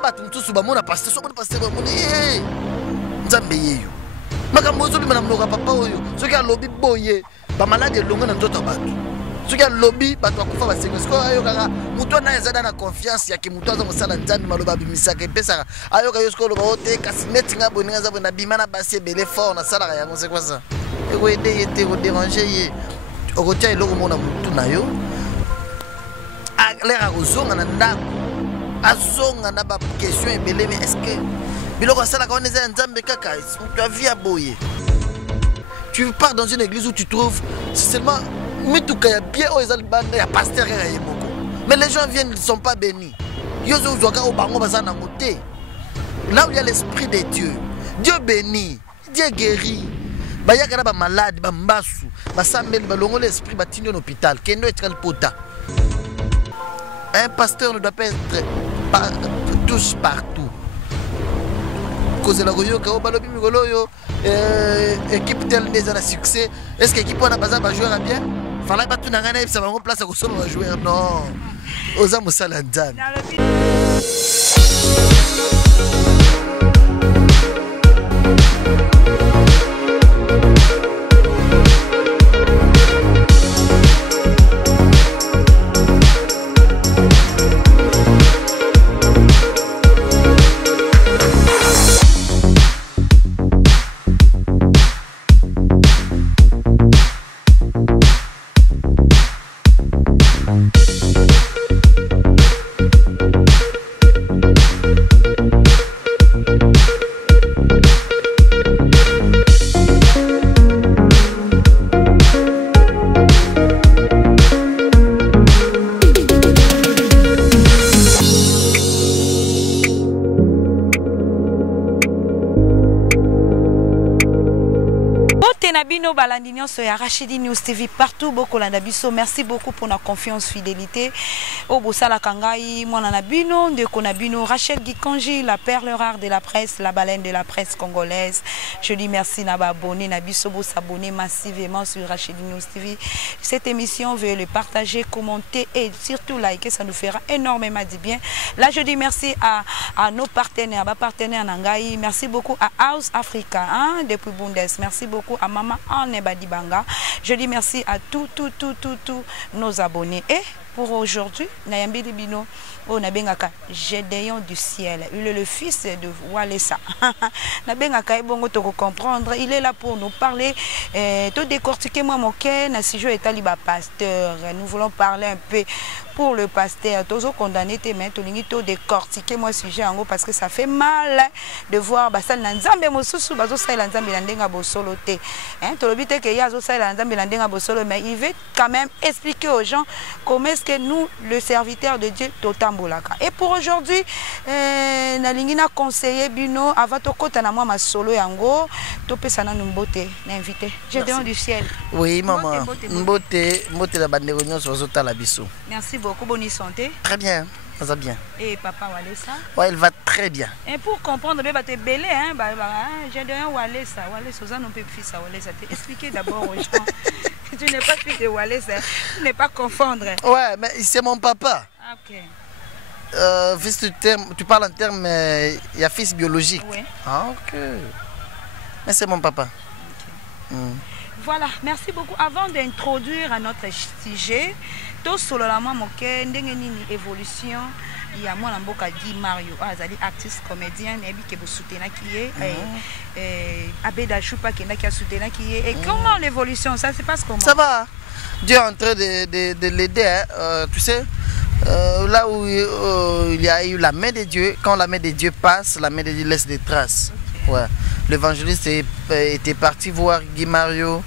Batumtusu bamona pasteur so pasteur bamona nzambe yeyo makambo zo bima na papa oyo soki alobi boye ba malade longa na nzoto bato soki alobi bato akufa basengo siko ayo kaka muto na ezada na confiance yake muto aza mosala nzambe maloba bimisaka epesa ayo ka yosko loba ote kasi netinga boninga za bona bima na basi ebele fort na sala ya konse kwa ça eko ede yete ko déranger ye okotia eloko mona mutu na yo alera kozonga na ndako azonga na ba question ebele mais est-ce que biloko sala ka oneza nzambe kaka tu as vu à boye tu pars dans une église où tu trouves seulement mituka ya bien o ezali bande ya pasteur ya yemoko mais les gens viennent ils sont pas bénis yozo zoka o bango bazana ngote là où il y a l'esprit de Dieu Dieu bénit Dieu guérit bayaka na ba malade ba mbasu ba sambeli ba longo l'esprit ba tindi en hôpital kendo etkal pota. Un pasteur ne doit pas être tous partout. Cause la goyo ka obalobi mikolo yo équipe tel des a succès. Est-ce que équipe on a besoin de jouer à bien? Fallait pas tout nangana ça va en place ko solo jouer non. Oza musala nzana. Balandinion sur Rachidi News TV partout beaucoup landabiso merci beaucoup pour la confiance fidélité au Bosala Kangai mon anabino de Konabino Rachel Gikonji la perle rare de la presse la baleine de la presse congolaise je dis merci naba abonné nabiso bo s'abonner massivement sur Rachidi News TV cette émission veuillez le partager commenter et surtout liker ça nous fera énormément du bien là je dis merci à nos partenaires Nangai merci beaucoup à House Africa hein, depuis Bundes merci beaucoup à Maman Nebadibanga. Je dis merci à tous nos abonnés. Et pour aujourd'hui, Nayambi Libino, on a bengaka Gédéon du ciel. Il est le fils de Walesa. Nabengaka bongo to comprendre. Il est là pour nous parler. Tout décortiquer moi mon cœur. Si je étais libre pasteur, nous voulons parler un peu pour le pasteur. Tous condamnés tes mains, tout décortiquer moi sujet en gros parce que ça fait mal de voir basal nanzambe mosusu bazo sa nanzambe landenga bosolo te. Hein, to lobite que yazo sa nanzambe landenga bosolo mais il veut quand même expliquer aux gens comment est-ce que nous le serviteur de Dieu totambolaka. Et pour aujourd'hui na lingina conseiller bino avant to kota na moi ma solo yango to pesa na mbote na invité. Gédéon du ciel. Oui maman. Mbote la bande nyonso zotala biso. Merci beaucoup. beaucoup, bonne santé. Très bien, ça va bien. Et papa Walesa? Ouais, il va très bien. Et pour comprendre, tu es belé, hein, j'ai donné Walesa. Walesa, ça non peut plus ça, Walesa. Expliquez d'abord aux gens. Tu n'es pas fils de Walesa, tu n'es pas confondre. Ouais, mais c'est mon papa. Ah, ok. Fils, tu parles en termes, il y a fils biologique. Oui. Ah, ok. Mais c'est mon papa. Okay. Voilà, merci beaucoup. Avant d'introduire à notre sujet, tout sur la maman moké ndengeni évolution. Il y a moi Namboka Guy Mario, azali artiste comédien, nebi que vous soutenez qui est, Abeda Choupa qui a soutenu qui est. Et comment l'évolution, ça se passe comment? Ça va. Dieu est en train de l'aider, hein. Tu sais. Là où il y a eu la main de Dieu, quand la main de Dieu passe, la main de Dieu laisse des traces. Okay. Ouais. L'évangéliste était parti voir Guy Mario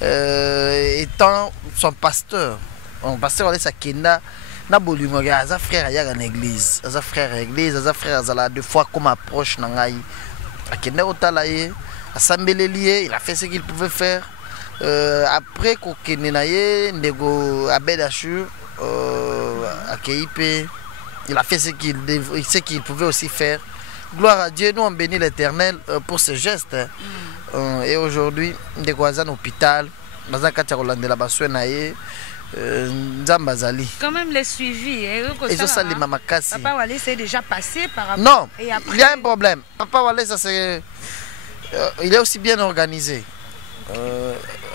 étant son pasteur. Son pasteur allait s'akenda na bolimo ga za frère ya en église, za frère à l'église, za frère za deux fois comme approche na ngai. Akenda otala ye, asambelelié, il a fait ce qu'il pouvait faire. Après ko kenenaye ndego Abedachu à KIP, il a fait ce qu'il pouvait aussi faire. Gloire à Dieu, nous on bénit l'Éternel pour ce geste. Et aujourd'hui, des voisins hôpital, quand même les suivis. Papa Walesa c'est déjà passé par rapport. Non, il y a un problème. Papa Walesa il est aussi bien organisé.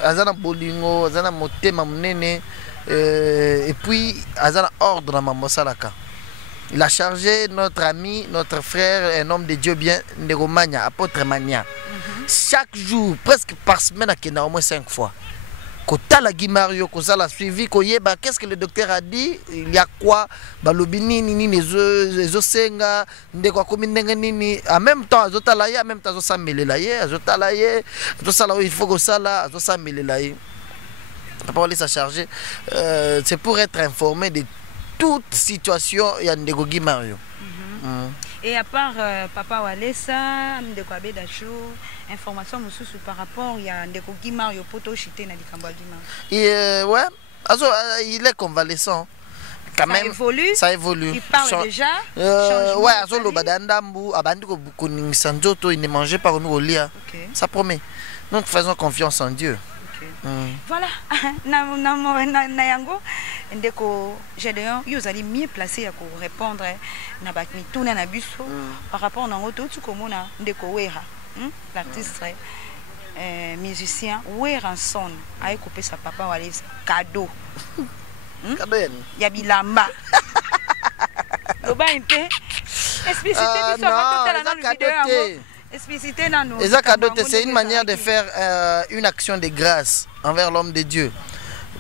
Azana bolingo, azana motema munene. Et puis, Azana ordre dans Mamosalaka. Il a chargé notre ami, notre frère, un homme de Dieu bien, Ndegomania, apôtre Mania. Chaque jour, presque par semaine, il y a au moins 5 fois. Kota la Guy Mario, Kosa l'a suivi, qu'est-ce que le docteur a dit? Il y a quoi? Balobini, nini, les osenga, ndekwa komindenga nini. En même temps, azotalaye, en même temps, azosamélelaye, azotalaye, il faut que ça là, azosamélelaye. Papa Walesa chargé, c'est pour être informé de toute situation. Il y a Ndeko Guy Mario. Et à part Papa Walesa, Ndeko Abedachu, information par rapport, il y a Ndeko Guy Mario, Poto Chité na Dikamba Guy Mario. Ouais, il est convalescent. Quand ça même, évolue. Ça évolue. Il parle déjà. Ouais, Azolo Badandambu, Abandiko Bukuning Sanjoto, il ne mangeait pas nous au lit. Ça promet. Nous faisons confiance en Dieu. Voilà, Nayango, Ndeko Gédéon, ils allaient mieux placé pour répondre na bakmi tout na biso par rapport à auto tout comme on a Ndeko Wera, l'artiste musicien Wera son a coupé sa papa Walesa cadeau. Cadeau Yabilamba. Loba un peu. Explicité biso va tout la vidéo. C'est une manière de faire une action de grâce envers l'homme de Dieu.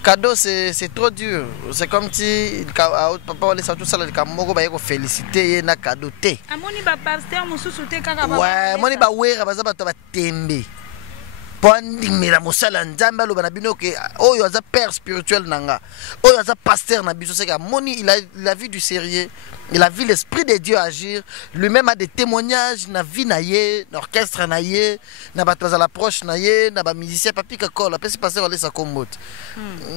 Cadeau, c'est trop dur. C'est comme si papa Walesa tout ça, il féliciter na cadeau. Ouais, moni ba wera baza bato ba tembe. Pendimela mosala nzamba lo banabino ke oyo aza père spirituel nanga. Oyo aza pasteur na biso seka moni il a vu du sérieux. Il a vu l'esprit de Dieu agir. Lui-même a des témoignages na vie na ye, l'orchestre na ye, na bataza l'approche na ye, na ba musicien papi kakol, après c'est pasteur Walesa Kombot.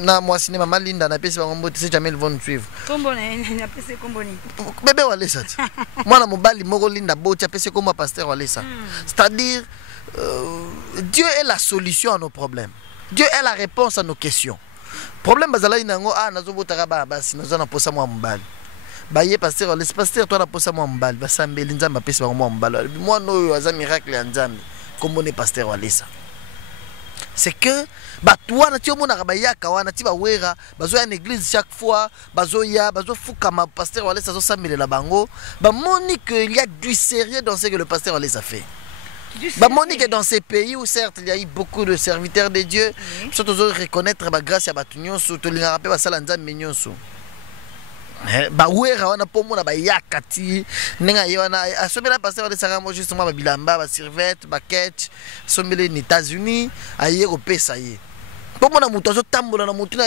Na moi cinéma malinda na pesi ba Kombot, c'est jamais ils vont nous suivre. Komboni, na pesi Komboni. Bébé Walesa. Moi na mobali moko linda boti pesi comme pasteur Walesa. C'est-à-dire Dieu est la solution à nos problèmes. Dieu est la réponse à nos questions. Problème bazala inango nazo botaka ba basi nazo na posa moi mbali. Ba ye pasteur les pasteur toi na posa moi mbali ba sambeli nzamba pesi ba moi mbali. Moi no aza miracle ya nzambe comme on est pasteur Walesa. C'est que toi na tio mona ba yaka wana ti ba wera bazo ya église chaque fois bazo fuka ma pasteur Walesa zo sambeli la bango ba moni que il y a du sérieux dans ce que le pasteur Walesa fait. Bah Monique dans ces pays où certes il y a eu beaucoup de serviteurs de Dieu, surtout reconnaître la grâce à Batunyon, surtout les rappels à Salanza Mignonso. Bah ouais, on a pour moi bah yakati, n'enga yona, à ce moment-là pasteur de Saramo justement bah bilamba, bah servette, bah ketch, sommelier aux États-Unis, à hier au pays ça y est. Pour moi na mutozo tambola na mutuna,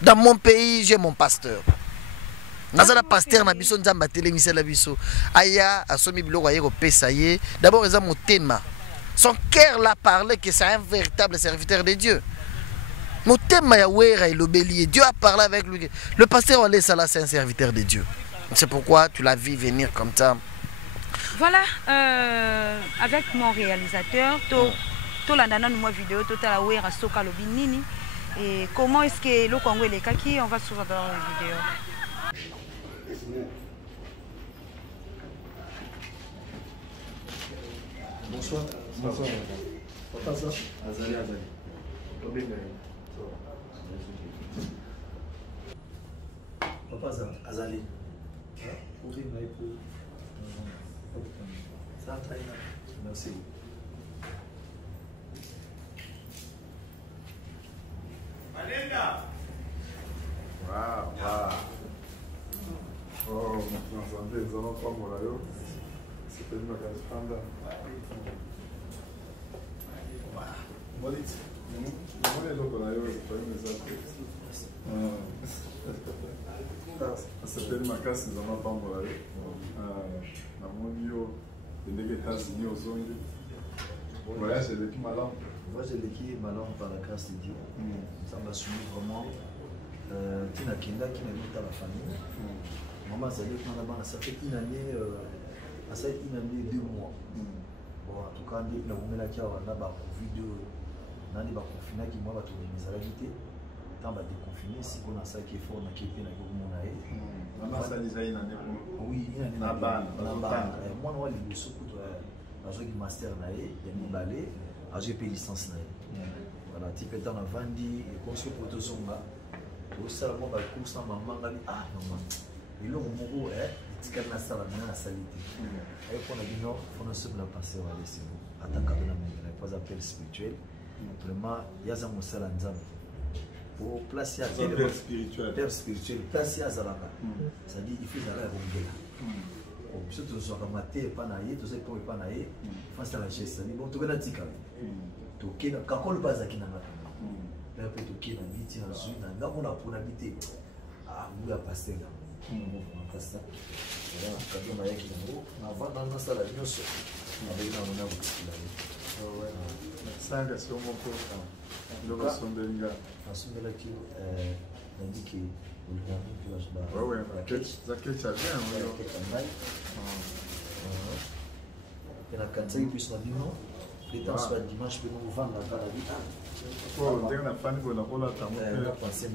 dans mon pays j'ai mon pasteur. Nazala pasteur na biso nzamba télémisé la biso aya asomi biloko ayeko pesa ye d'abord eza motema son cœur l'a parlé que c'est un véritable serviteur de Dieu Motema ya wera et l'obélier. Dieu a parlé avec lui. Le pasteur Walesa là, c'est un serviteur de Dieu. C'est pourquoi tu l'as vu venir comme ça. Voilà, avec mon réalisateur, tout la nana moi vidéo, tout la wera soka lobinini. Et comment est-ce que le Congo est kaki, on va souvent dans la vidéo. Bonsoir. Bonsoir. Papa ça? Azali. Papa ça? Azali. Merci. Wow. Oh, ma santé, ils n'ont pas mon rayon. C'est pas une bagage panda. Moritz, moi, les autres rayon, c'est pas une message. C'est pas une macasse, ils n'ont pas mon rayon. Na monio, les États-Unis aux Anglais. Voyage, c'est depuis ma lampe. Moi, j'ai l'équipe ma lampe par la grâce de Dieu. Ça m'a soumis vraiment. Tina Kenda qui m'a mis dans la famille. Maman, ça fait une année, 2 mois. Bon, en tout cas, on a vu la Covid, on a confiné qui m'a tourné mes activités. Tant que déconfiné, si on a ça qui est fort, on a qui est bien avec mon aïe. Maman, ça déjà une année. Oui, une année. Moi, on a eu le master naïe, il y a mis balai, j'ai payé licence naïe. Voilà, type étant à Vandi, et qu'on se pose au Zonga. Au salon, la course dans ma maman, ah non, et là, au moment où tu as la salle à la salité. Et qu'on a dit non, il faut un seul passer à laisser vous. Attaquer de la main, il n'y a pas d'appel spirituel. Vraiment, il y a un mot à l'ensemble. Pour placer à père spirituel. Père spirituel, placer à Zalaka. C'est-à-dire, il faut aller à Rongela. Surtout sur la matière, pas naïe, tout ça pour pas naïe, face à la chaise. C'est-à-dire, bon, tu vas dire que tu es quand on le base à qui n'a pas. Là, tu es dans l'habité, dans on a pour l'habiter. Ah, vous avez passé là. On passe ça. Voilà, quand on a qui est avant dans la salle, on a vu on a aussi là. Ça, c'est mon pote. Le version de l'Inga. En ce moment-là, on dit que oui, la quête, ça vient. Et la canne, il puisse nous dire les temps soit dimanche, puis nous vendre la vie. Oh, dès qu'on a fait une bonne rola, tu as pensé à la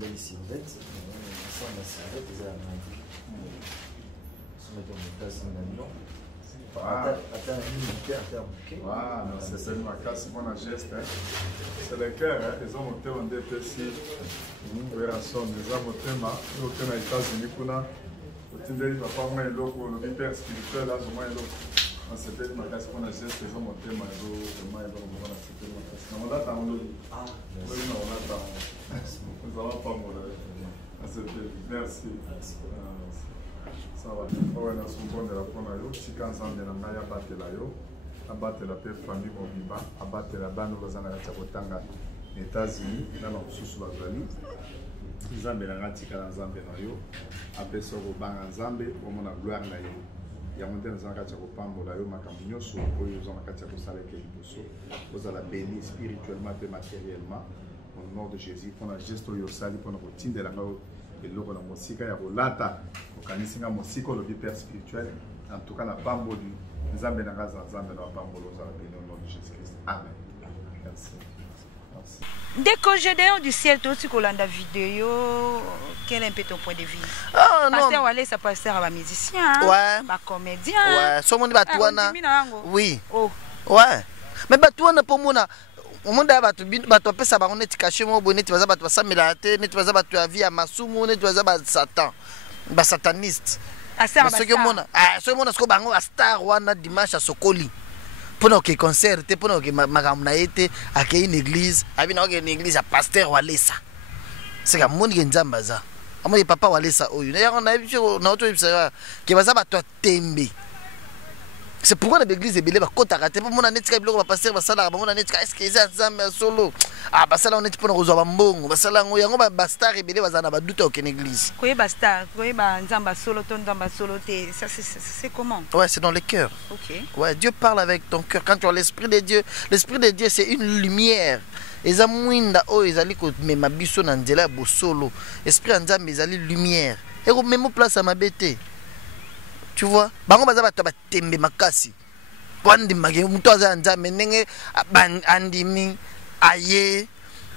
belle sirvette. Sans la sirvette, ils ont menti. Ils sont dans le cas de la c'est une macasse, mon geste. C'est le cœur, ils ont monté en DPC. Opération, ils ont monté aux États-Unis. Ils ont monté le hyper spirituel, là, c'est une macasse, mon geste, ils ont monté on l'attend. Nous allons pas mourir. Merci. Ça va. On a son bon de la première. Si quand on est dans la batela yo, abattre la famille mobimba, abattre la bande aux Anna aux États-Unis, dans la sous la famille. Nzambe na ngatika na Nzambe na yo, apeso ko banga Nzambe, o mona gloire na yo. Ya monte na zanga cha ko pambola yo makambo nyoso oyo zo na katia ko sala ke liboso. Vous allez béni spirituellement et matériellement au nom de Jésus. Pour la geste yo sali pour ko tindela ngao eloko na mosika ya kolata okanisinga mosika le père spirituel en tout cas la pamboli nzambe na ngaza nzambe na pambolo za béni au nom de Jésus Christ. Amen. Merci. Dès que j'ai d'ailleurs du ciel, toi aussi, qu'on a la vidéo, quel est un peu ton point de vue? Ah non. Pasteur Walé, ça pasteur à musicien, ouais, bah comédien. Ouais, so mon batouana. Oui. Oh. Ouais. Mais batouana pour moi au monde bato pesa ba on est caché mo bonnet baza bato samela te net baza bato ya vie masumu net baza ba satan ba sataniste. Ce que mona ce mona sko bango a star wana dimanche à Sokoli. Pendant que concert te pendant que makamna été à une église abina une église à pasteur Walesa. C'est comme mon nzamba za. Amo papa Walesa oyo. Na on a vu na auto ibisa que baza bato tembe. C'est pourquoi dans l'église ebele ba kota raté pour mon anetika biloko ba pasteur ba sala ba mon anetika est-ce que ça nzambe solo ah ba sala on est pour kozwa ba mbongo ba sala ngo yango ba star ebele bazana ba doute aucune église koye ba star koye ba nzamba solo to nzamba solo te ça c'est comment? Ouais, c'est dans le cœur. OK. Ouais, Dieu parle avec ton cœur quand tu as l'esprit de Dieu c'est une lumière. Eza mwinda o ezali ko mema biso na nzela bo solo esprit nzambe ezali lumière et ko memo place à mabete. Tu vois, bango baza bato batembe makasi. Wandi mage muto aza nzambe ndenge andimi aye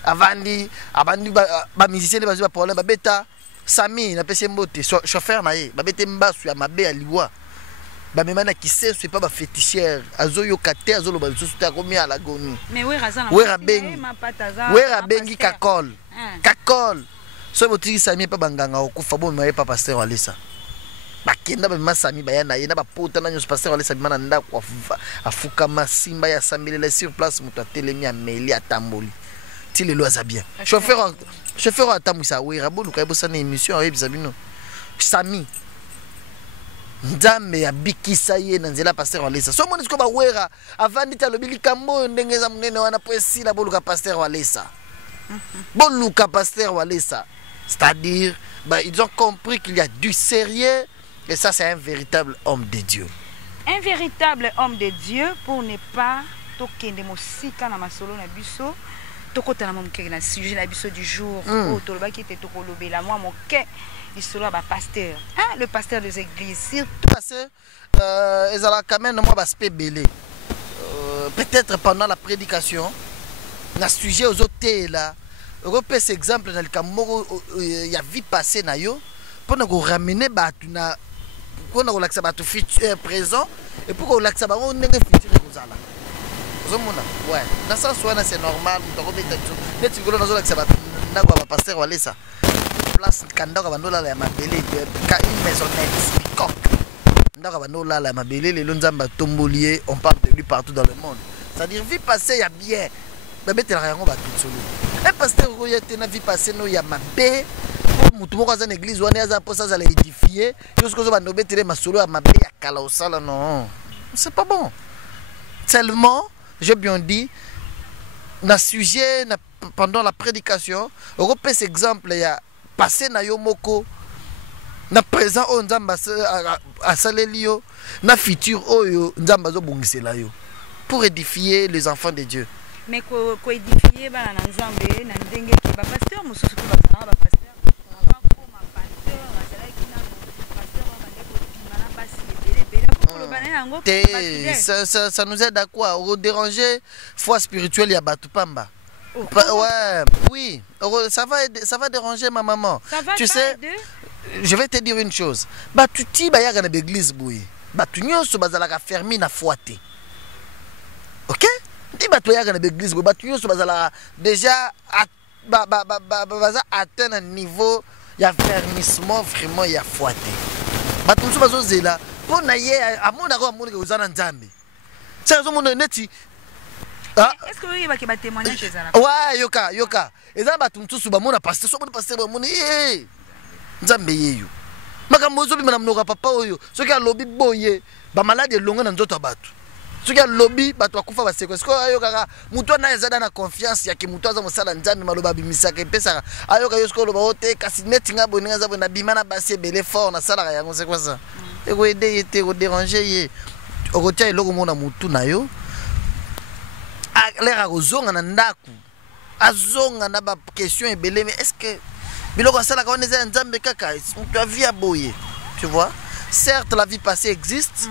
avandi abandi ba musicien bazo ba problème babeta Sami na pese mbote chauffeur na ye babete mbasu ya mabe ya liwa bamema na kiseso pas ba féticheur azoyo kate azolo ba susu ta komi ala goni mais wera bengi kakol so botiki Sami pa banganga okufa bo me pa pasteur Alessa bakenda ba masami bayana ye na ba pota na nyos pasteur Alessa bimana ndako afuka masimba ya sambelela sur place muto atelemi ameli atamboli ti lelo aza bien chauffeur atamwisa wera boluka ebosa na émission ayebisa bino Sami nzambe ya bikisa ye na nzela pasteur Alessa so moni ko ba wera avandi ta lobili kambo ndenge za munene wana po esila boluka pasteur Alessa boluka pasteur Alessa c'est-à-dire ils ont compris qu'il y a du sérieux et ça c'est un véritable homme de Dieu. Un véritable homme de Dieu pour ne pas tokende mosika na masolo na biso tokota na moke na sujet na biso du jour o toloba ki te tokolobela moi moke isolo ba pasteur le pasteur des églises surtout parce que ezala quand même moi aspect belé peut-être pendant la prédication na sujet aux autres là repère cet exemple dans le camoro il y a vie passée na yo pour nous ramener batu na pour nous relaxer batu futur présent et pour relaxer ba on ndenge futur kozala zomona ouais dans ça soit c'est normal on doit mettre tout net ngolo nazo relaxer batu ndako ba pasteur Alessa place kandaka bandola la mabele ka une maisonnette coq ndaka bandola la mabele le nzamba tombolier on parle de lui partout dans le monde c'est-à-dire vie passée il y a bien babetela yango ba tout solo et pasteur royete na vie passée no ya mabe mutu moko aza na église wana aza posa aza la édifier jusqu'au zo ba nobetele masolo ya mabe ya kala osala non c'est pas bon tellement j'ai bien dit na sujet pendant la prédication repère cet exemple ya passé na yo moko na présent o nzamba asaleli yo na futur oyo nzamba zo bongisela yo pour édifier les enfants de Dieu. Mais ko édifier ba na nzambe na ndenge ki ba pasteur mususu ko ba pasteur on va comme pasteur azala ki na pasteur ba ndeko kimana basi bele ça nous aide à quoi au déranger foi spirituelle ya batu pamba. Ouais, oui, ça va déranger ma maman. Tu sais, je vais te dire une chose. Bah tu ti ba yaga na l'église boui. Bah tu nyonso bazala fermi na foité. OK? Ti ba to yaga na l'église boui, bah tu nyonso bazala déjà baza atteindre un niveau ya fermissement vraiment ya foité. Bah tu nyonso bazo zela pour na ye amona ko amona ke uzana nzambe. Ça zo mona neti est-ce que vous avez des témoignages chez Zara? Ouais, yoka. Et ça, bah, tout le monde a passé, tout le monde a passé, Nzambe yeyo. Makambo zo bi manam noka papa oyo. Soki a lobby boye, ba malade longa na nzoto abatu. Soki a lobby bato akufa ba seko. Siko ayo kaka muto na ezada na confiance yake muto aza mosala nzambe maloba bimisaka pesa. Ayo ka yosko loba ote kasi netinga boninga za bona bimana basi belé fort na sala yango c'est quoi ça? Et ko aider te ko déranger ye. Okotia eloko mona mutu na yo. L'air à ozonga na ndaku azonga na ba question ebele mais est-ce que biloko sala ka oneza nzambe kaka tu as vie à boyer tu vois certes la vie passée existe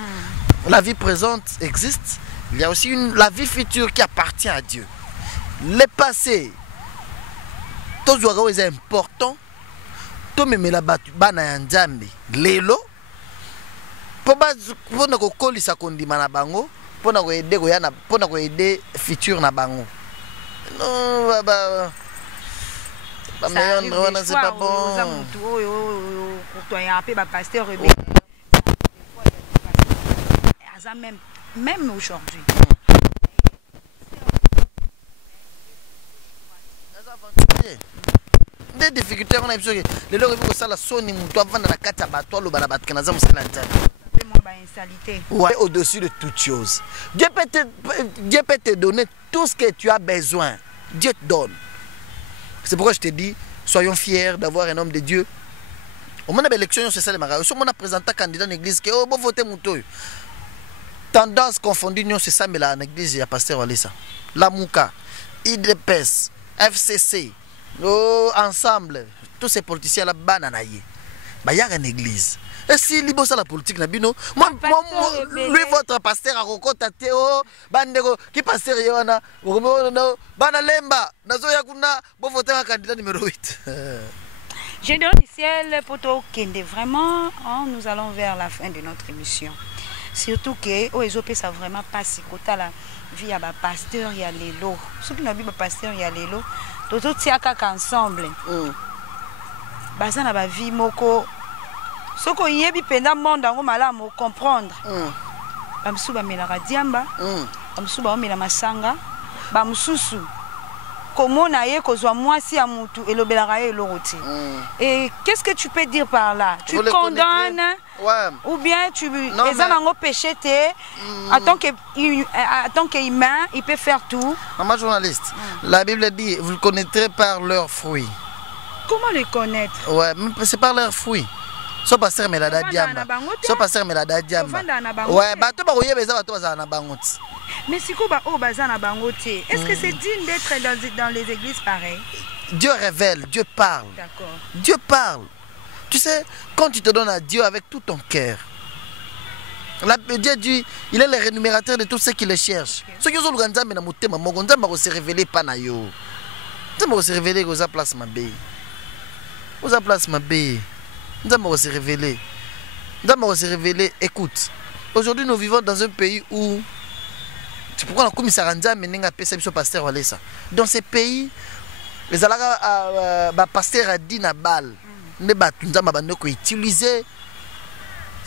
la vie présente existe il y a aussi la vie future qui appartient à Dieu le passé tout zo est important to memela batu bana ya nzambe lelo po ba pona ko kolisa kondima na bango pona ko aider ko yana pona ko aider futur na bango non ba meilleur wana c'est pas bon pour toi y a un peu ba pasteur même aujourd'hui des difficultés on a besoin les loro ko sala soni muto avanda na kata bato lo bana batkana za musala nzambe Ouais, au-dessus de toute chose. Dieu peut te donner tout ce que tu as besoin. Dieu te donne. C'est pourquoi je te dis, soyons fiers d'avoir un homme de Dieu. Au moment de l'élection, c'est ça le mariage. Si on a présenté un candidat dans l'église, que oh, bon voter Moutoy. Tendance confondue, c'est ça, mais là, en église, il y a pasteur Walesa. La Mouka, IDPS, FCC, oh, ensemble, tous ces politiciens là-bas, il y a une église. Et si libo ça la politique na bino, moi lui votre pasteur a recontacté oh bandeko qui pasteur yona bana lemba nazo ya kuna bon voter un candidat numéro 8. Je donne du ciel pour toi Kende vraiment nous allons vers la fin de notre émission. Surtout que oh ezopé ça vraiment pas si kota la vie à ba pasteur ya lelo. Ceux qui n'ont pas pasteur ya lelo, toto tiaka ensemble. Bazana ba vie moko ce qu'on y est pendant monde en malamu comprendre. Bamsu ba melaka diamba, bamsu ba mela masanga, bamsusu. Comment naie kozwa mwasi ya mutu elobelaka ye loroti. Et qu'est-ce que tu peux dire par là? Tu condamnes ou bien tu ezanango péché te en tant qu'humain, il peut faire tout. Maman journaliste, la Bible dit vous le connaîtrez par leurs fruits. Comment les connaître? Ouais, c'est par leurs fruits. So pasteur melada diamba. So pasteur melada diamba. Ouais, bato ba koyebeza bato bazana bangoti. Mais si ko ba o bazana bangote, est-ce que c'est digne d'être dans les églises pareilles? Dieu révèle, Dieu parle. D'accord. Dieu parle. Tu sais, quand tu te donnes à Dieu avec tout ton cœur. Dieu dit, il est le rémunérateur de tous ceux qui le cherchent. Ceux qui ont le ganzambe na motema, mo ganzamba ko se révéler pas na yo. Nzamba ko se révéler ko za place mabe. Ko za place mabe. Nous allons se révéler. Écoute, aujourd'hui nous vivons dans un pays où c'est pourquoi la commissaire Anza meninga pesa biso pasteur Walesa. Dans ces pays, les alaga pasteur a dit na bal, ne batunza mabando ko utiliser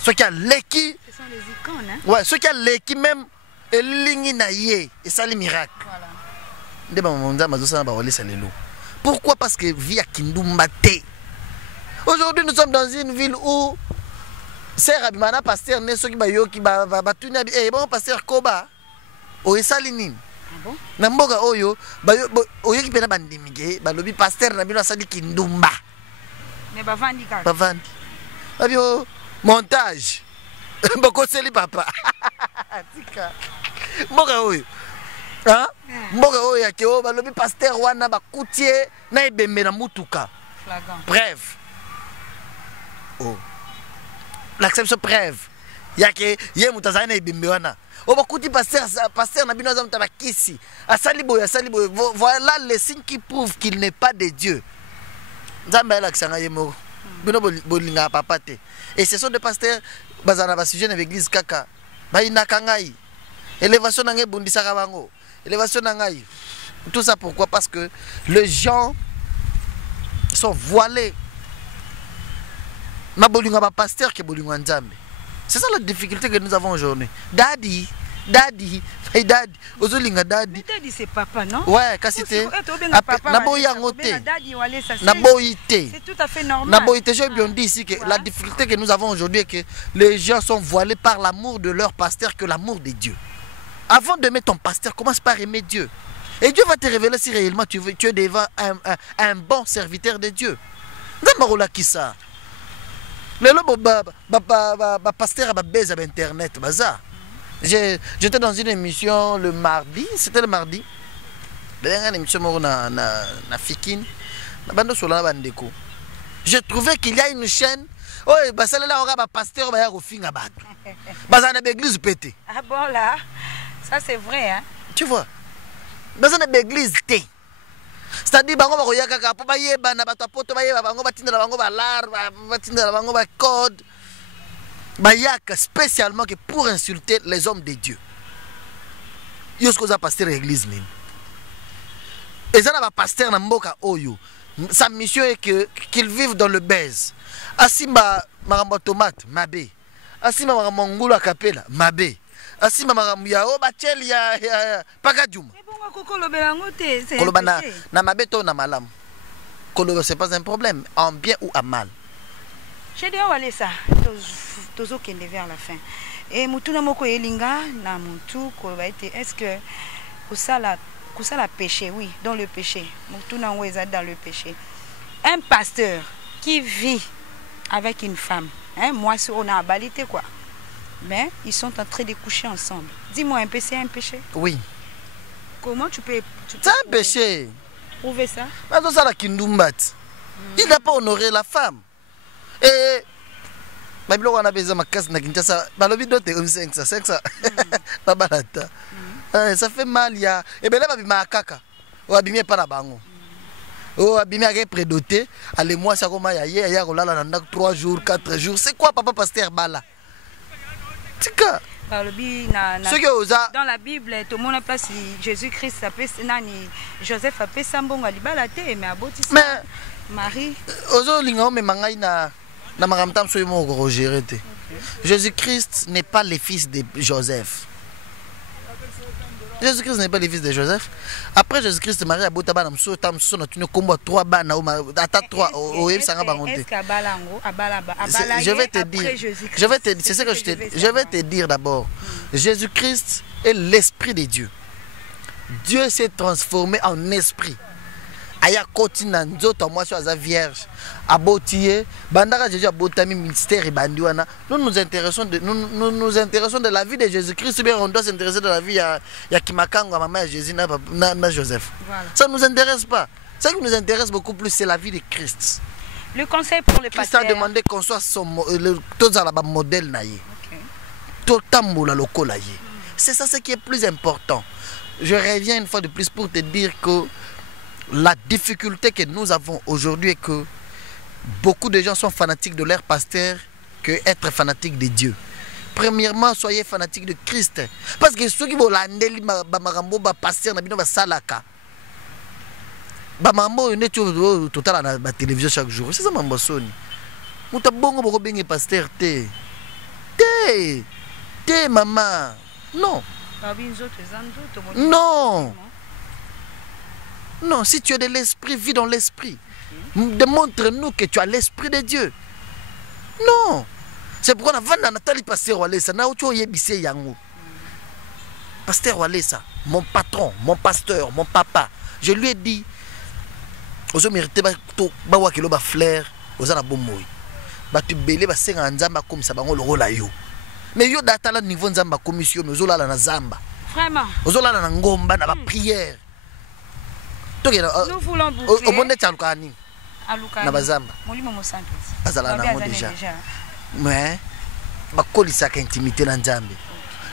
ce qui a l'équi. Ce sont les icônes hein. Ouais, ce qui a l'équi même elingi na ye et ça les miracles. Voilà. Nde ba monza mazosa ba Walesa lelo. Pourquoi? Parce que via Kindumba te. Aujourd'hui, nous sommes dans une ville où c'est Rabimana pasteur ne soki bayo ki ba tuna eh bon pasteur Koba o esalini. Ah bon? Na mboga oyo bayo oyo ki pena bandimige balobi pasteur na bino asali Kindumba. Mais bavandi ka. Bavandi. Abio montage. Boko seli papa. Tika. Mboga oyo. Hein? Mboga oyo ya keo balobi pasteur wana bakutie na ebembe na mutuka. Flagrant. Bref. Oh. L'acception brève. Ya que ye mutazana ibimbewana. O bakuti pasteur na bino zamuta bakisi. Asali boy. Voilà les signes qui prouvent qu'il n'est pas de Dieu. Nzamba la kisanga yemo. Bino bolinga papate. Et ce sont des pasteurs bazana ba sujet na l'église kaka. Ba inakangai. Élévation na ngai bundisaka bango. Élévation na ngai. Tout ça pourquoi? Parce que les gens sont voilés. C'est ça la difficulté que nous avons aujourd'hui. Daddy. Daddy. Daddy c'est papa, non? Ouais, cassité. C'est tout à fait normal. J'ai bien dit ici que la difficulté que nous avons aujourd'hui est que les gens sont voilés par l'amour de leur pasteur que l'amour de Dieu. Avant d'aimer ton pasteur, commence par aimer Dieu. Et Dieu va te révéler si réellement tu es devant un bon serviteur de Dieu. Qui ça? Le pasteur a baisé à internet. J'étais dans une émission le mardi. C'était le mardi. Une émission na Fikin. Je trouvais qu'il y a une chaîne. Oh, pasteur l'église pété. Ah bon là, ça c'est vrai hein. Tu vois. Dans une église té. C'est-à-dire bango bakoyaka ka po bayeba na bato apoto bayeba bango batinda bango balar batinda bango ba code bayaka spécialement que pour insulter les hommes de Dieu. Yosko za pasteur l'église nini. Et ça na ba pasteur na mboka oyo. Sa mission est qu'ils vivent dans le baise. Asimba marambo tomate mabe. Asimba marambo ngulu kapela mabe. Asimba marambo ya o bacheli ya pakajuma. Koloba na mabeto na malam. Koloba c'est pas un problème, en bien ou en mal. J'ai dit on va aller ça. Tozo qui est vers la fin. Et mutuna moko elinga na mutu ko ba été est-ce que kusala péché, oui, dans le péché. Mutuna weza dans le péché. Un pasteur qui vit avec une femme, hein, moi on a abalité quoi. Mais ils sont en train de coucher ensemble. Dis-moi un péché, c'est un péché? Oui. Comment tu peux c'est un péché. Prouver ça? Mais ça la kindumbat. Il n'a pas honoré la femme. Et Babilo on a besoin de casse na Kinshasa. Balobi dote comme 5 ça. Babalata. Ça fait mal ya. Et ben là babima kaka. O abimie pas na bango. O abimie a prédoté. Allez moi ça comme ya kolala na 3 jours, 4 jours. C'est quoi papa pasteur bala? Tika. Dans la Bible, tout le monde a place Jésus-Christ s'appelle Joseph appelle Sambongo Alibalate mais aboti ça. Marie. Ozo linga me mangai na maramtam so mo ko gérer te. Jésus-Christ n'est pas le fils de Joseph. Jésus-Christ n'est pas le fils de Joseph. Après Jésus-Christ, Marie a bota bana mso tam so na tune kombo 3 bana ou ata 3 au sanga bangonte. Je vais te dire. C'est ce que je vais te dire d'abord. Jésus-Christ est l'esprit de Dieu. Dieu s'est transformé en esprit. Aya kotina nzoto moi sur sa vierge abotié bandaka Jésus abotami ministère et bandiwana. Nous nous intéressons de la vie de Jésus-Christ, bien on doit s'intéresser de la vie ya Kimakango maman Jésus na Joseph. Voilà. Ça nous intéresse pas. Ce qui nous intéresse beaucoup plus c'est la vie de Christ. Le conseil pour les pasteurs. Christ a demandé qu'on soit son modèle naïe. Tout tambola lokola yé. C'est ça ce qui est plus important. Je reviens une fois de plus pour te dire que la difficulté que nous avons aujourd'hui est que beaucoup de gens sont fanatiques de leur pasteur que être fanatiques de Dieu. Premièrement, soyez fanatiques de Christ. Parce que ceux qui vont l'andeli bamarambo ba pasteur na bino ba salaka. Bamarambo ne tu total na ba télévision chaque jour. C'est ça mambo soni. Muta bongo boko bengi pasteur te maman. Non. Non. Non, si tu es de l'esprit, vis dans l'esprit. Démontre-nous que tu as l'esprit de Dieu. Non. C'est pourquoi on a vendu Nathalie Pasteur Walesa. Pasteur Walesa, mon patron, mon pasteur, mon papa. Je lui ai dit, vous méritez bawa kilo ba fleur, vous avez bomoi. Ba tu belé ba senga nzamba comme ça bango loro la yo. Mais yo data la niveau nzamba commission, mais ozola na zamba. Vraiment. Ozola na ngomba na ba prière. Nous voulons boucler. Au monde Alukani. Na bazamba. Molimo Mosantos. Azala na ngo déjà. Mais bakolisa ka intimité na Nzambe.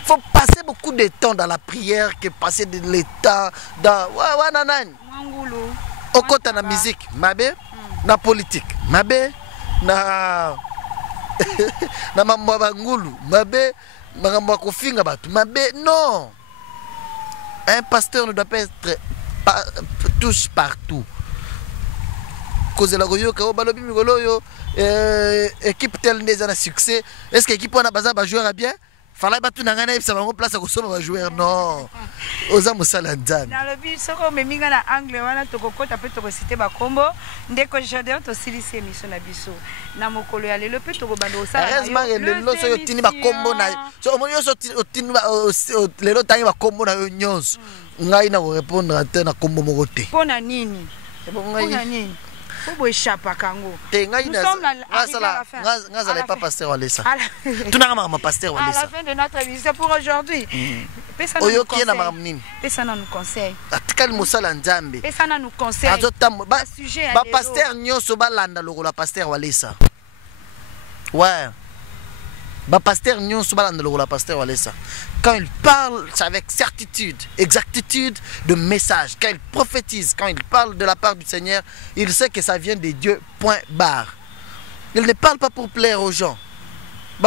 Faut passer beaucoup de temps dans la prière que passer de l'état dans nanani. Mangulu. Au côté na musique, mabe, na politique, mabe, na na mambo bangulu, mabe, makambo kofinga batu, mabe, non. Un pasteur ne doit pas être touche partout. Cause la goyo ka balobi mikolo yo équipe telle des a succès. Est-ce que l'équipe on a besoin de jouer bien? Fallait pas tout nangana et ça va place à ko va jouer non. Oza musala nzambe. Dans le but soko meminga na anglais wana to kokota pe to ko citer ba kombo ndeko jodeo to silisi émission na biso. Na mokolo ya lelo pe to ko bando sala. Heureusement lelo so yo tini ba kombo na. So omo yo so tini lelo tangi ba kombo na yo nyonso. Ngai na ko répondre à te na kombo moko te. Pona nini? Pona nini? Nous sommes à la fin de notre émission pour aujourd'hui. Pessana nous conseille. Pessana nous conseille. Pasteur Nyoso balanda lokola pasteur Walesa. Ouais. Pasteur Nyoso balanda lokola pasteur Walesa. Quand il parle, c'est avec certitude, exactitude de message. Quand il prophétise, quand il parle de la part du Seigneur, il sait que ça vient de Dieu, point barre. Il ne parle pas pour plaire aux gens.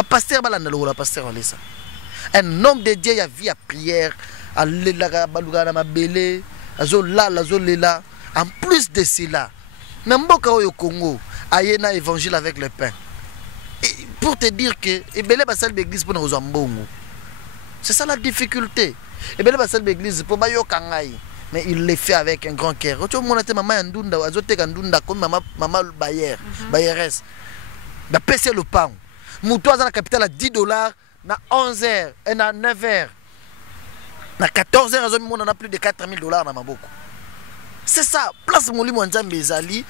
Pasteur balanda lokola pasteur Walesa. Un homme de Dieu, il a vu à prière, à l'élaga, balugana mabele, à zola, la zolela. En plus de cela, Namboka au Congo, ayena évangile avec le pain. Et pour te dire que, et belé basal l'église pour nous ambongo. C'est ça la difficulté. Et belé basal l'église pour bayo kangai. Mais il le fait avec un grand cœur. Tu vois, maman ndunda, azote kandunda comme maman Bayer, Bayeres. Da pèse le pain. Moutoise dans la capitale à $10. na 11h et na 9h. Na 14h, on a plus de 4 000 $ dans Maboko. C'est ça. Place Molimo Nzambe ezali.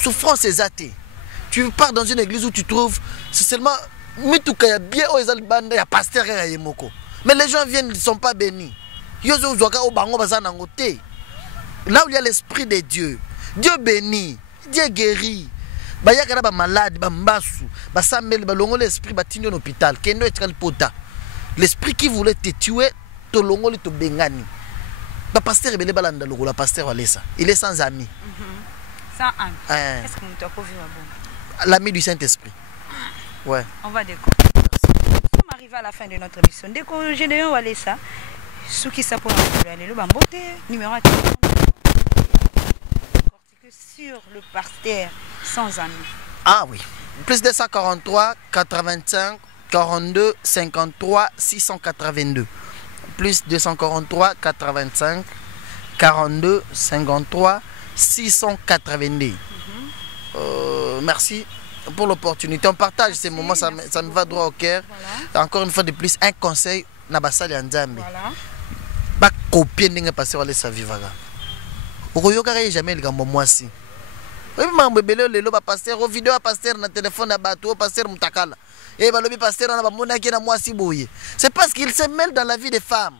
Souffrance exatée. Tu pars dans une église où tu trouves, c'est seulement Mitouka ya bien o ezali banda ya pasteur ya yemoko. Mais les gens viennent, ils ne sont pas bénis. Yozo Zouaka au bango bazana ngote. Là où il y a l'esprit de Dieu. Dieu bénit, Dieu guérit. Bayakara ba malade, ba mbasu, ba samel, ba longo l'esprit ba tinyo l'hôpital. Kendo etkal pota. L'esprit qui voulait te tuer, te longo le to bengani. Ba pasteur ebele balanda logo la pasteur Walesa. Il est sans amis. Sans amis. Est-ce que nous t'avons vu bon? L'ami du Saint-Esprit. Ouais. On va découvrir. Nous sommes arrivés à la fin de notre émission. Dès que j'ai Walesa, ce qui s'appelle le bambote, numéro 4. Sur le parterre sans amis. Ah oui. Plus 243 85 42 53 682. Plus 243 85 42 53 682. Merci pour l'opportunité. On partage ces moments, ça me va droit au cœur. Voilà. Encore une fois de plus, un conseil, Nabasali Nzambe. Voilà. Pas copier n'est pas sur sa vivaga. Okoyoka jamais le gambo mwasi. Oui, mambo belé le pasteur, vidéo pasteur na téléphone na bateau pasteur mutakala. Et balobi pasteur na ba monaki na mwasi boye. C'est parce qu'il se mêle dans la vie des femmes.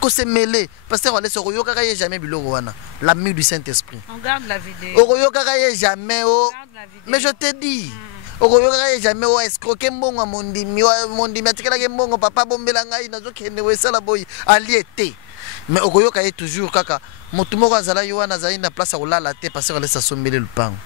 Qu'on se mêle. Pasteur Walesa okoyoka jamais biloko wana. L'ami du Saint-Esprit. On garde la vidéo. Okoyoka jamais oh. Mais je te dis. Okoyoka jamais oh escroquer mbongo mondimi atikala ke mbongo papa bombela ngai nazo kende wesala boye aliété. Mais okoyoka est toujours kaka motumo azala yo wana zali na place olala te pasteur Walesa sombele lupango.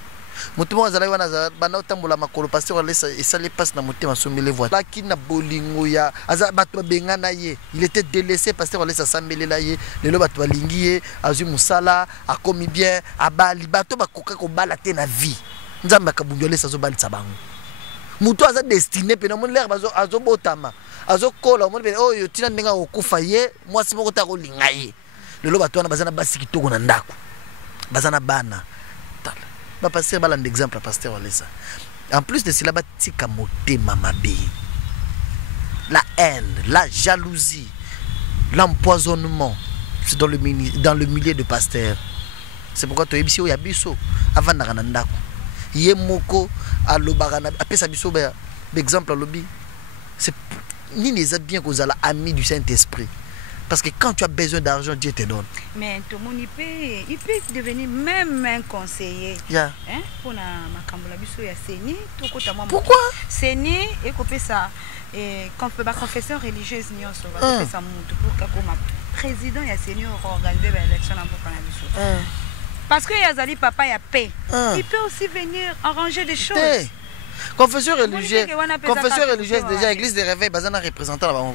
Motumo azala yo wana bana otambola makolo pasteur Walesa esali passe na motema sombele voix. La kina bolingo ya aza bato bengana ye. Il était délaissé pasteur Walesa sambele la ye. Lelo bato balingi ye azu musala akomi bien abali bato bakoka ko bala te na vie. Nzamba kabunyo Walesa zo bali sabango. Mutu aza destiné pe na mon l'air azo botama. Azo kola mon be oh yo tina ndenga okufa ye mwasi moko ta ko linga ye. Lelo bato wana bazana basi kitoko na ndako. Bazana bana. Ba pasteur bala d'exemple à pasteur Walesa. En plus de cela batika motema mabe. La haine, la jalousie, l'empoisonnement, c'est dans le milieu de pasteur. C'est pourquoi to ebisi o ya biso avant na ndako. Ye moko alobagana apesa biso ba exemple lobi. C'est ni les bien que vous allez ami du Saint-Esprit. Parce que quand tu as besoin d'argent, Dieu te donne. Mais tout le monde, il peut devenir même un conseiller. Yeah. Hein? Pour pourquoi? Séni, et qu'on fait ça. Quand on fait la confession religieuse, on va faire ça pour président, il y a Séni qui a organisé l'élection pour cannabis. Parce que Yazali papa il a paix. Il peut aussi venir arranger des choses. Confession religieuse déjà, église de réveil, bazana représentant la banque.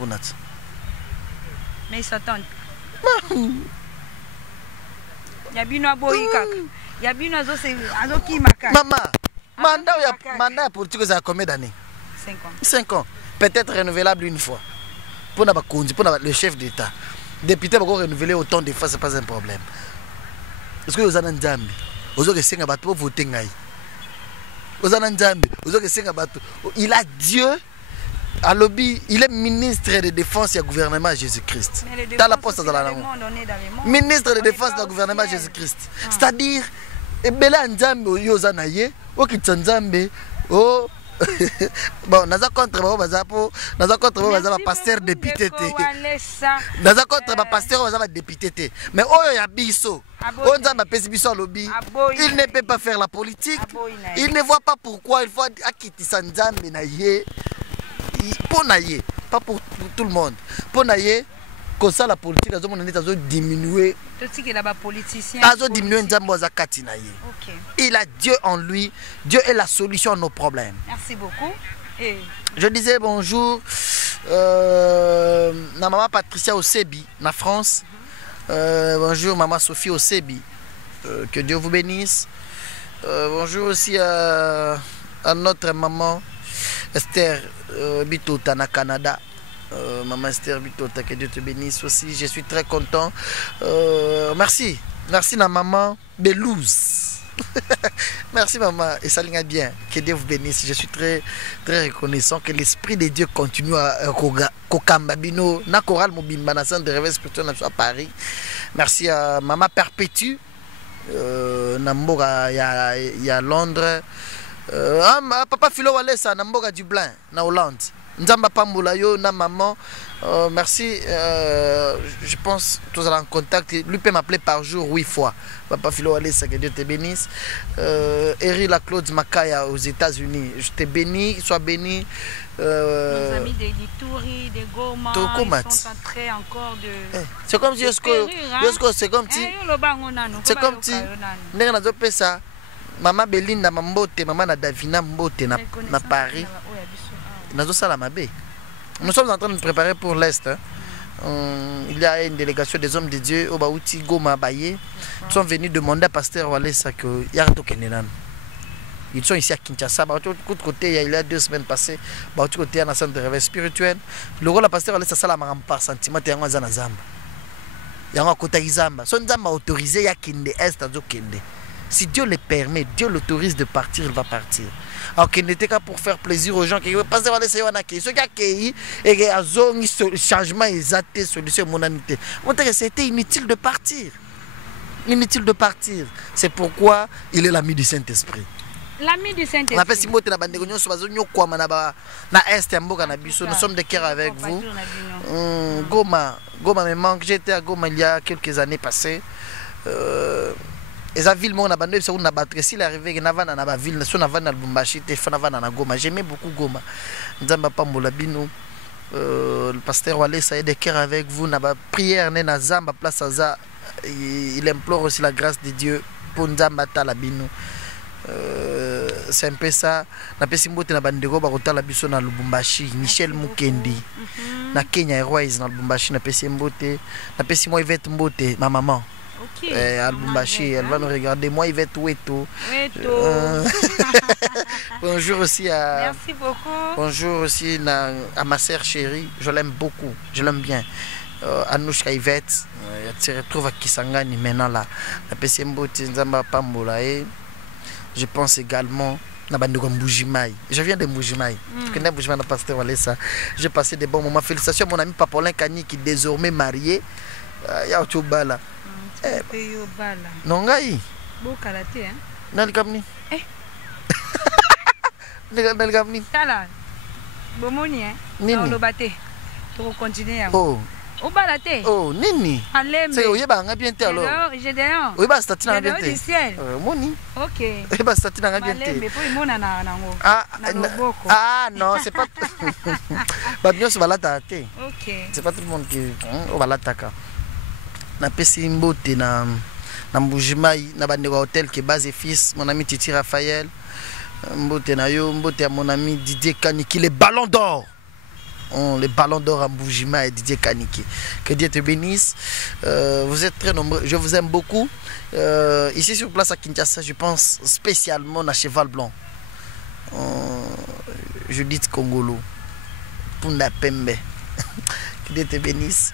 Mais ils s'attendent. Yabino aboyi kaka. Yabino azo ki makaka. Maman, mandat politique ça combien d'années? 5 ans. 5 ans. Peut-être renouvelable une fois. Pour le chef d'État. Député va renouveler autant de fois, c'est pas un problème. Est-ce que vous avez un Nzambe? Vous avez un bateau pour voter ngai. Vous avez un Nzambe, vous avez un bateau. Il a Dieu. Alobi, il est ministre de défense et gouvernement Jésus-Christ. Dans la poste dans la langue. Ministre de défense et gouvernement Jésus-Christ. C'est-à-dire, Ebela Nzambe Yozanaye, Okitsanzambe, oh. Bon, naza contre pasteur député. Naza contre pasteur député. Mais oyo ya biso, onzamba pesi biso lobi, il ne peut pas faire la politique. Il ne voit pas pourquoi il faut akitisa Nzambe na ye. Pour naïe, pas pour tout le monde. Pour naïe, comme ça la politique a diminué. Il a Dieu en lui. Dieu est la solution à nos problèmes. Merci beaucoup. Et... Je disais bonjour na maman Patricia Osebi, na France. Bonjour maman Sophie Osebi. Que Dieu vous bénisse. Bonjour aussi à notre maman Esther Bitota na Canada. Maman Esther Bitota, que Dieu te bénisse aussi. Je suis très content. Merci. Merci la maman Belouz. Merci maman, et ça l'ira bien. Que Dieu vous bénisse. Je suis très reconnaissant que l'Esprit de Dieu continue à Kokambabino, na Choral Mobimba, na centre de réveil spirituel à Paris. Merci à maman Perpétue, Namboga, il y a Londres. Papa Philo Walesa, Namboga Dublin, na Hollande. Nzamba Pambulayo, na maman. Merci. Je pense que tu allez en contact. Lui peut m'appeler par jour 8 fois. Papa Philo Walesa, que Dieu te bénisse. Eri la Claude Makaya aux États-Unis. Je te bénis, sois béni. Nos amis de Lituri, de Goma, ils sont en train encore de. C'est comme si c'est comme si. C'est comme si. Maman Belinda Mambote, maman Davina Mbote na Paris. Nous sommes en train de nous préparer pour l'Est. Il y a une délégation des hommes de Dieu au Baouti Goma Baye. Ils sont venus demander à Pasteur Walesa que Yarato Kenenan. Ils sont ici à Kinshasa. Côté, il y a 2 semaines passées, Baouti côté un centre de réveil spirituel. Le rôle de Pasteur Walesa, ça la marre par sentiment. Il y a un Zamba. Il y a un côté Zamba. Son Zamba autorisé, il y a Kende Est à Kende. Si Dieu le permet, Dieu l'autorise de partir, il va partir. Alors qu'il n'était qu'à pour faire plaisir aux gens qui passer par les séances. Ceux qui accueillent et qui ont un changement exact, solution monanité. C'était inutile de partir. Inutile de partir. C'est pourquoi il est l'ami du Saint-Esprit. L'ami du Saint-Esprit. Nous sommes de cœur avec vous. Goma me manque. J'étais à Goma il y a quelques années passées. Et la ville, mon abandonné, c'est où on a battu. S'il est arrivé, il y a une ville, son avant à Lubumbashi, à Goma. J'aimais beaucoup Goma. Nzamba Pambolabino, le pasteur Wale, ça est de cœur avec vous. N'a pas prière, n'a Zamba place à ça. Il implore aussi la grâce de Dieu pour Nzamba Talabino. C'est un peu ça. Na pesi mbote na bandeko ba kotala biso na Lubumbashi, Michel Mukendi. Na Kenya Airways na Lubumbashi na pesi mbote. Na pesi moi Yvette Mbote, ma maman. Ok. Lubumbashi, elle va nous regarder. Moi Yvette Weto. Bonjour aussi à. Merci beaucoup. Bonjour aussi à ma sœur chérie. Je l'aime beaucoup. Je l'aime bien. Anouchka Yvette. Elle se retrouve à Kisangani maintenant là. Na pesi mbote Nzamba Pambola et je pense également à Mbujimai. Je viens de Mbujimai. Tu connais Mbujimai, le pasteur Walesa. J'ai passé des bons moments. Félicitations à mon ami Papolin Kani qui est désormais marié. Il y a autre bala. Non, Gaï. Beau karaté, hein? Nel Kamni. Nel Kamni. Tala. Bomoni, hein? Non, le baté. Pour continuer. Oh. Au balaté. Oh, Nini. C'est où il y a un bien alors. J'ai des ans. Oui, bah, c'est un bien du ciel. Moni. Ok. Eh bah, c'est un bien Ah, non, c'est pas. Bah, bien sûr, l'attaquer. Ok. C'est pas tout le monde qui. On va l'attaquer. Na pesi mbote na Mbujimai, na bande hôtel qui est base fils, mon ami Titi Raphaël. Mbote na yo, mbote à mon ami Didier Kaniki, les ballons d'or. Les ballons d'or à Mbujima et Didier Kaniki. Que Dieu te bénisse. Vous êtes très nombreux. Je vous aime beaucoup. Ici sur place à Kinshasa, je pense spécialement à Cheval Blanc. Judith Congolo. Punda Pembe. Que Dieu te bénisse.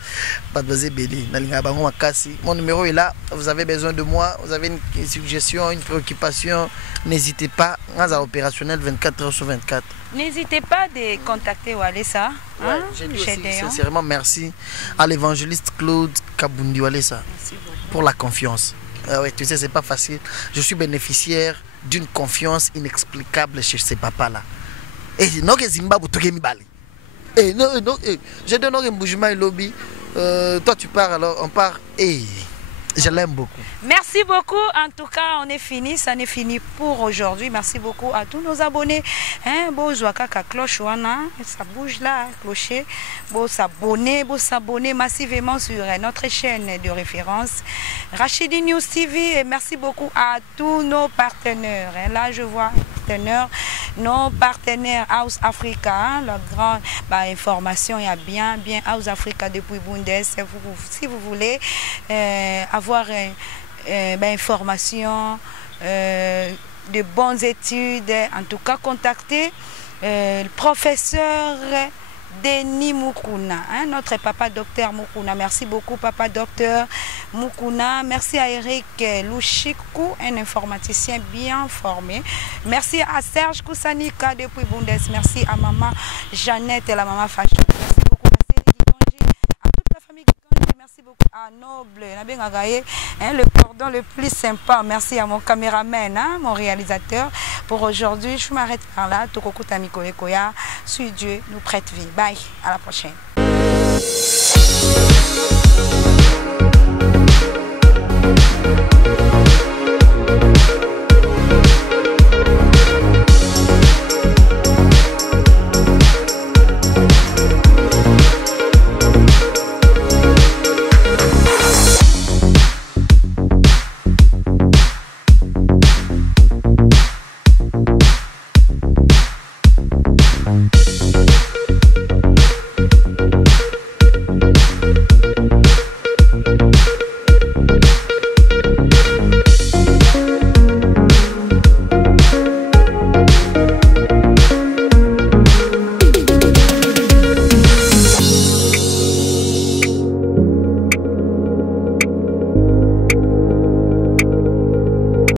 Mon numéro est là. Vous avez besoin de moi. Vous avez une suggestion, une préoccupation. N'hésitez pas. Opérationnel 24h/24. N'hésitez pas de contacter Walesa. Ouais, j'ai dit aussi, sincèrement merci à l'évangéliste Claude Kabundi Walesa pour la confiance. Ouais, tu sais, c'est pas facile. Je suis bénéficiaire d'une confiance inexplicable chez ces papas-là. Et non, que Zimbabwe, tu es Bali. Eh non, j'ai donné un bougement et lobby. Toi tu pars alors, on part. Et je l'aime beaucoup. Merci beaucoup. En tout cas, on est fini. Ça n'est fini pour aujourd'hui. Merci beaucoup à tous nos abonnés. Bon, Zouakaka cloche, ça bouge là, clocher. Bon, s'abonner massivement sur notre chaîne de référence Rachidi News TV. Et merci beaucoup à tous nos partenaires. Là, je vois nos partenaires House Africa, la grande information, il y a bien House Africa depuis Bundes. Si vous voulez avoir information, de bonnes études, en tout cas contactez le professeur Denis Mukuna, hein, notre papa docteur Mukuna. Merci beaucoup, papa docteur Mukuna. Merci à Eric Louchikou, un informaticien bien formé. Merci à Serge Koussanika depuis Bundes. Merci à maman Jeannette et la maman Fashion. Merci beaucoup à Céline Gikonji, à toute la famille Gikonji. Merci beaucoup à Noble, hein, le cordon le plus sympa. Merci à mon caméraman, hein, mon réalisateur. Pour aujourd'hui, je m'arrête par là. Tokokuta Miko Ekoya. Si Dieu nous prête vie. Bye. À la prochaine.